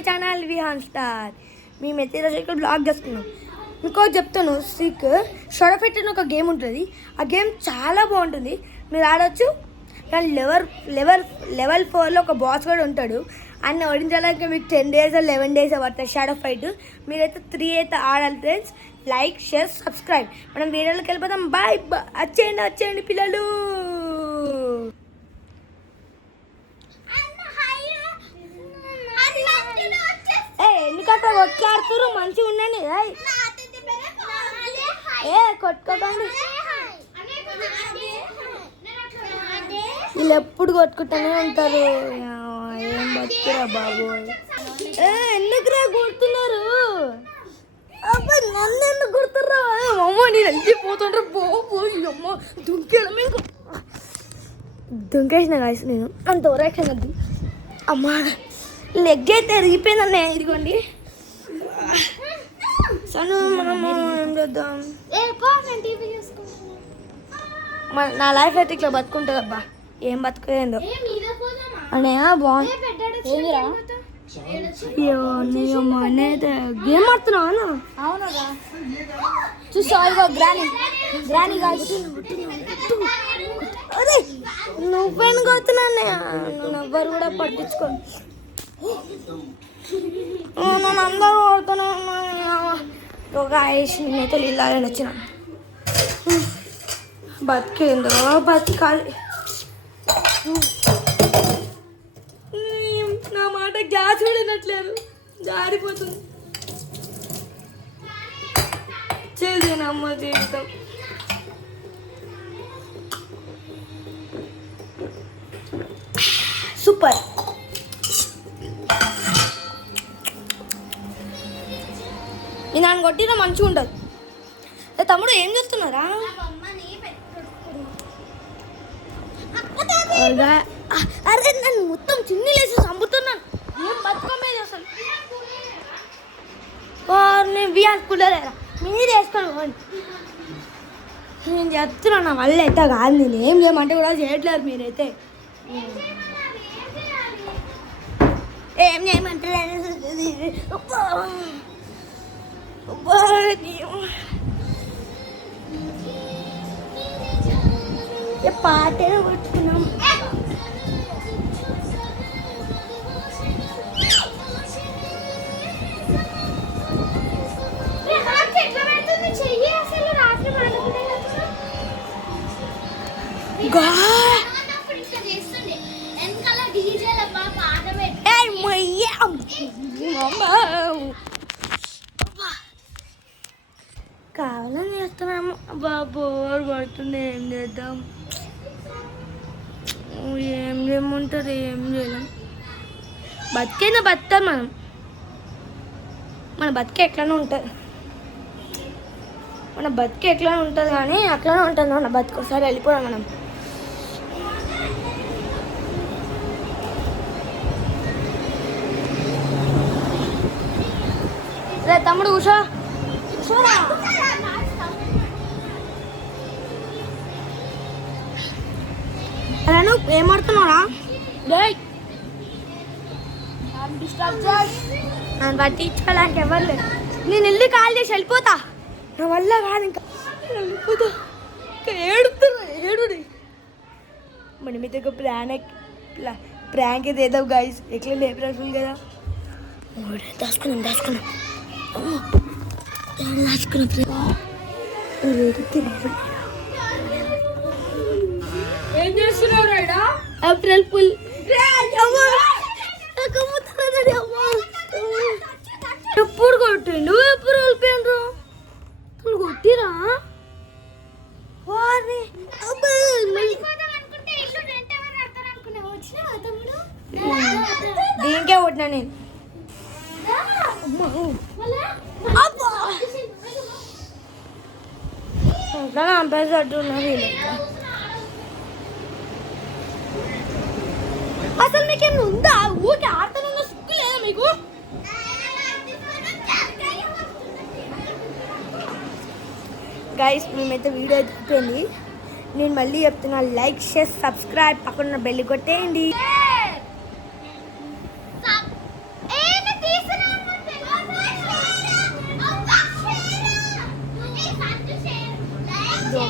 My channel Vihaan star. మేమైతే ఈరోజు ఇక్కడ బ్లాగ్ చేస్తున్నాం. ఇంకోటి చెప్తాను సిక్ షొరఫెట్ అని ఒక గేమ్ ఉంటుంది. ఆ గేమ్ చాలా బాగుంటుంది, మీరు ఆడవచ్చు. కానీ లెవెల్ 4లో ఒక బాస్ కూడా ఉంటాడు. అన్న ఓడించాలంటే మీకు 10 days 11 days పడుతుంది షాడో ఫైట్. మీరైతే 3 అయితే ఆడాలి ఫ్రెండ్స్. Like, share, subscribe. మనం వీడియోలోకి వెళ్ళిపోతాం. బాయ్. వచ్చేయండి పిల్లలు. ఎందుకు అక్కడ కొట్లాడుతురు? మంచిగా ఉండండి. కొట్టుకోకండి. వీళ్ళు ఎప్పుడు కొట్టుకుంటూనే ఉంటారు. ఏం బతుకురా బాబు. ఎందుకురా కొడుతున్నారు? నన్ను ఎందుకు కొడుతుర్రా? అమ్మ నేను వెళ్ళిపోతుండ్రా బాబు. అమ్మ దుంకేయడం మీకు దుంకేసిన కాసి నేను అంత ఓరాక్షన్ వద్దు. అమ్మ లెగ్ అయితే రిగిపోయిందన్న. ఇదిగోండి సను మనము ఏం చేద్దాం. నా లైఫ్ అయితే ఇట్లా బతుకుంటుంది అబ్బా. ఏం బతుకుతుందో అన్నయ్య బాగుంది. అయితే గేమ్ ఆడుతున్నావు అన్న? అవునగా చూసావు గ్రానీ అదే నువ్వేను కొడుతున్నా అన్నయ్య. నువ్వు ఎవ్వరు కూడా పట్టించుకోండి. నన్ను అందరూ కొడుతున్నా. ఒక ఆయుష్ నేనైతే ఇలాగని వచ్చిన బతికేందో బతకాలి. నా మాట గ్యాస్ విడినట్లేదు, జారిపోతుంది. చేసేనమ్మ జీవితం. సూపర్. నేను నన్ను కొట్టినా మంచిగా ఉంటుంది. తమ్ముడు ఏం చేస్తున్నారా? అరే నన్ను మొత్తం చిన్ని లేసి చంపుతున్నాను. ఏం బతుకమ్మే అసలు. నేను బియ్యానుకుంటారా మీరు వేసుకోండి. నేను చెప్తున్నాను నా వల్ల అయితే కాదు. నేను ఏం చేయమంటే కూడా చేయట్లేదు. మీరైతే ఏం చేయమంటారు? పాటే కొట్టుకున్నాం. కావాలని చేస్తున్నాము. బోర్ పడుతుంది. ఏం చేద్దాం? ఏం చేయమంటారు? ఏం చేయలేం. బతికైనా బతాం మనం. మన బతికే ఎట్లానే ఉంటుంది. మన బతికే ఎట్లానే ఉంటుంది కానీ అట్లానే ఉంటుంది మన బతికి. ఒకసారి వెళ్ళిపోదాం మనం. రే తమ్ముడు కూర్చో. అలా నువ్వు ఏమాడుతున్నారా? నన్ను పట్టించుకోవడానికి ఎవరు లేదు. నేను వెళ్ళి కాల్ చేసి వెళ్ళిపోతా. నా వల్ల కాదు ఇంకా. వెళ్ళిపోతా. ఇంకా ఏడుడు. మన మీద ఒక ప్రాంక్ అయితే ఏదో గైస్. ఎట్లా లేపరాసులు కదా. దాచుకున్నాం. ఏం చేస్తున్నావు రైడా? April full. ఎప్పుడు కొట్టిండు? ఎప్పుడు వెళ్ళిపోయిండ్రు? కొట్టిరా? దీనికే కొట్టినా నేను. అసలు మీకేమి ఉందా? ఊరికి ఆడుతున్నా సిగ్గు లేదా మీకు? గైస్ మేమైతే వీడియో అయితే అయిపోయింది. నేను మళ్ళీ చెప్తున్నా, లైక్, షేర్, సబ్స్క్రైబ్, పక్కన బెల్ కొట్టేయండి. ఇదో